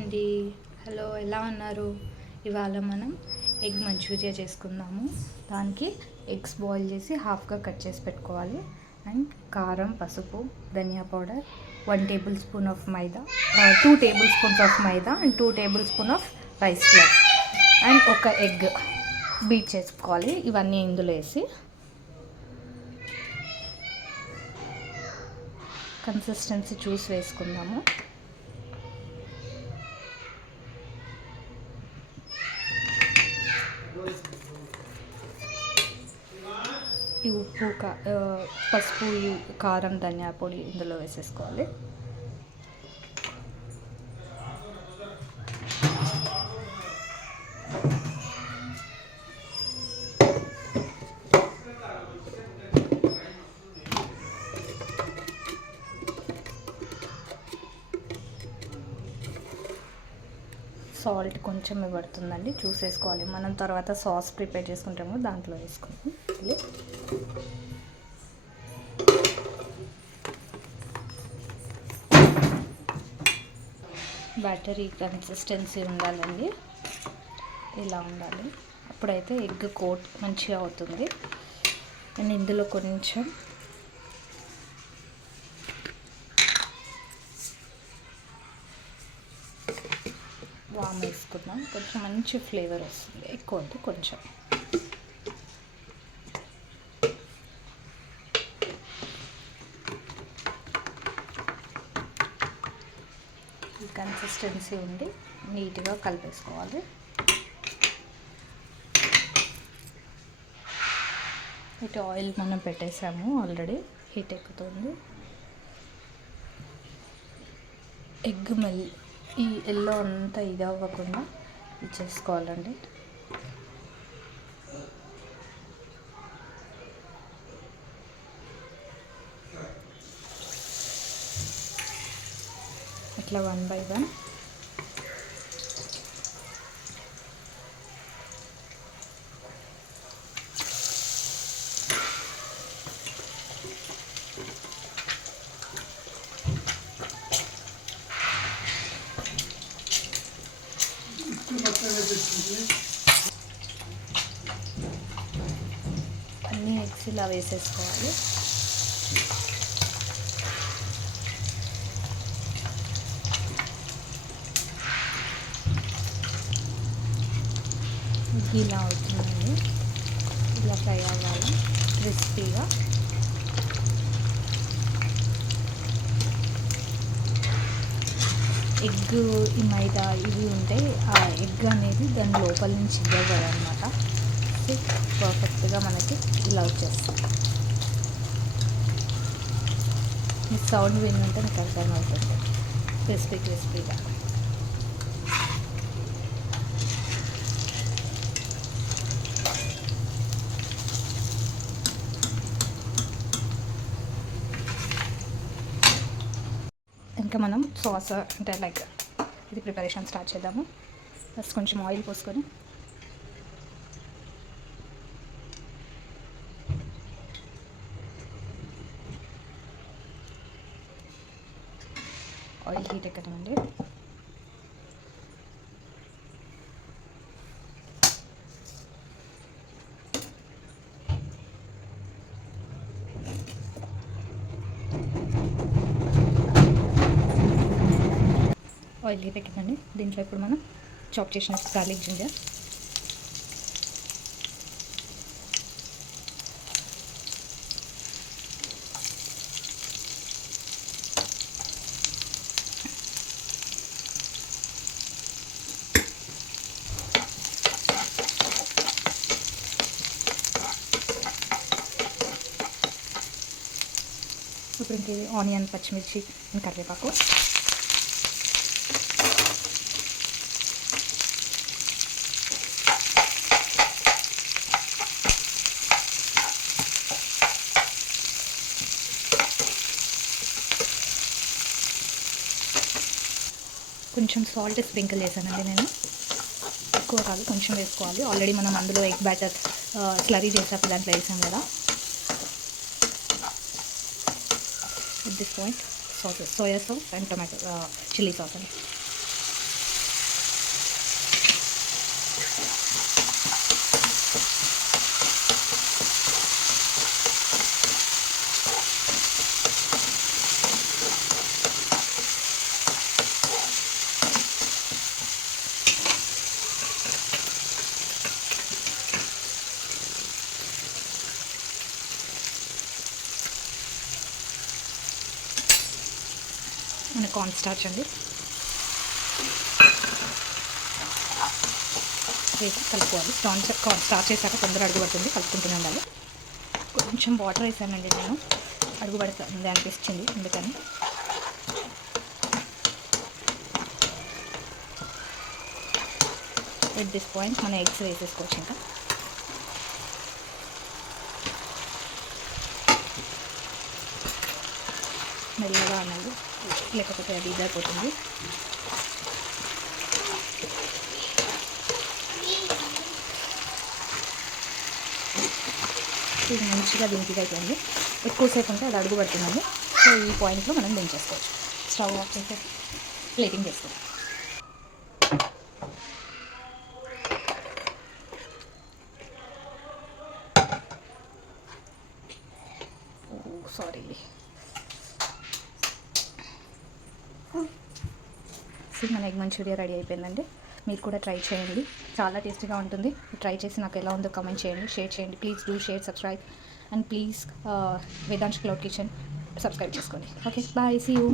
అండి. హలో, ఎలా ఉన్నారు? ఇవాళ మనం ఎగ్ మంచూరియా చేసుకుందాము. దానికి ఎగ్స్ బాయిల్ చేసి హాఫ్గా కట్ చేసి పెట్టుకోవాలి. అండ్ కారం, పసుపు, ధనియా powder, 1 tablespoon of maida, 2 tablespoons of maida and 2 tablespoon of rice flour and ఒక ఎగ్ బీట్ చేసుకోవాలి. ఇవన్నీ ఇందులో వేసి కన్సిస్టెన్సీ చూసి వేసుకుందాము. ఈ ఉప్పు, పసుపు, కారం, ధనియా పొడి ఇందులో వేసేసుకోవాలి. సాల్ట్ కొంచెం పడుతుందండి, చూసేసుకోవాలి. మనం తర్వాత సాస్ ప్రిపేర్ చేసుకుంటాము, దాంట్లో వేసుకుంటాం. బ్యాటరీ కన్సిస్టెన్సీ ఉండాలండి, ఇలా ఉండాలి. అప్పుడైతే ఎగ్ కోట్ మంచిగా అవుతుంది. అండ్ ఇందులో కొంచెం వామ్ వేసుకున్నాం, కొంచెం మంచి ఫ్లేవర్ వస్తుంది. ఎక్కువ వద్దు, కొంచెం. ఈ కన్సిస్టెన్సీ ఉండి నీట్గా కలిపేసుకోవాలి. ఇటు ఆయిల్ మనం పెట్టేసాము, ఆల్రెడీ హీట్ ఎక్కుతుంది. ఎగ్ ఈ ఎల్లో అంతా ఇది అవ్వకుండా ఇచ్చేసుకోవాలండి. ఇట్లా 1 by 1 అన్ని ఎగ్స్ ఇలా వేసేసుకోవాలి. ఇలా అవుతుందండి, ఇలా ఫ్రై అవ్వాలి క్రిస్పీగా. ఎగ్, ఈ మైదా ఇవి ఉంటే ఆ ఎగ్ అనేది దాని లోపల నుంచి ఇవ్వదు అనమాట. పర్ఫెక్ట్గా మనకి ఇలా వచ్చేస్తుంది. ఈ సౌండ్ వినుంటే మీకు అర్థమవుతుంది, క్రిస్పీగా. ఇంకా మనం సాస్ అంటే లైక్ ఇది ప్రిపరేషన్ స్టార్ట్ చేద్దాము. ఫస్ట్ కొంచెం ఆయిల్ పోసుకొని ఆయిల్ హీట్ ఎక్కదామండి. ఆయిల్ హీట్ ఎక్కిందండి. దీంట్లో ఇప్పుడు మనం చాప్ చేసిన గార్లిక్, జింజర్, ఇప్పుడు ఇంక ఆనియన్, పచ్చిమిర్చి, కరివేపాకు, కొంచెం సాల్ట్ స్ప్రింకిల్ చేశానండి నేను. ఎక్కువ కాదు, కొంచెం వేసుకోవాలి. ఆల్రెడీ మనం అందులో ఎగ్ బ్యాటర్ స్లరీ చేసాక దాంట్లో వేసాం కదా. at this point sauces, soya sauce and tomato chili sauce. మన కార్న్ స్టార్చ్ అండి వేసి కలుపుకోవాలి. కార్న్ స్టార్చ్ చేశాక తొందరగా అడుగుపడుతుంది, కలుపుకుంటూనే ఉండాలి. కొంచెం వాటర్ వేసానండి నేను, అడుగుపడుతుంది అనిపించింది అందుకని. ఎట్ దిస్ పాయింట్ మన ఎగ్స్ వేసేసుకోవచ్చు. ఇంకా మెల్లగా అన్నది, లేకపోతే అది ఇదైపోతుంది. ఇది మంచిగా దీనికి అయిపోయింది. ఎక్కువసేపు ఉంటే అది అడుగు పడుతుందండి. సో ఈ పాయింట్లో మనం దించేసుకోవచ్చు. స్టవ్ ఆఫ్ చేసి ప్లేటింగ్ చేసుకోవచ్చు. సారీ, మన ఎగ్ మంచూరియా రెడీ అయిపోయిందండి. మీరు కూడా ట్రై చేయండి, చాలా టేస్టీగా ఉంటుంది. ట్రై చేసి నాకు ఎలా ఉందో కామెంట్ చేయండి, షేర్ చేయండి. Please do share, subscribe and please Vedansh cloud kitchen subscribe చేసుకోండి. Okay, bye, see you.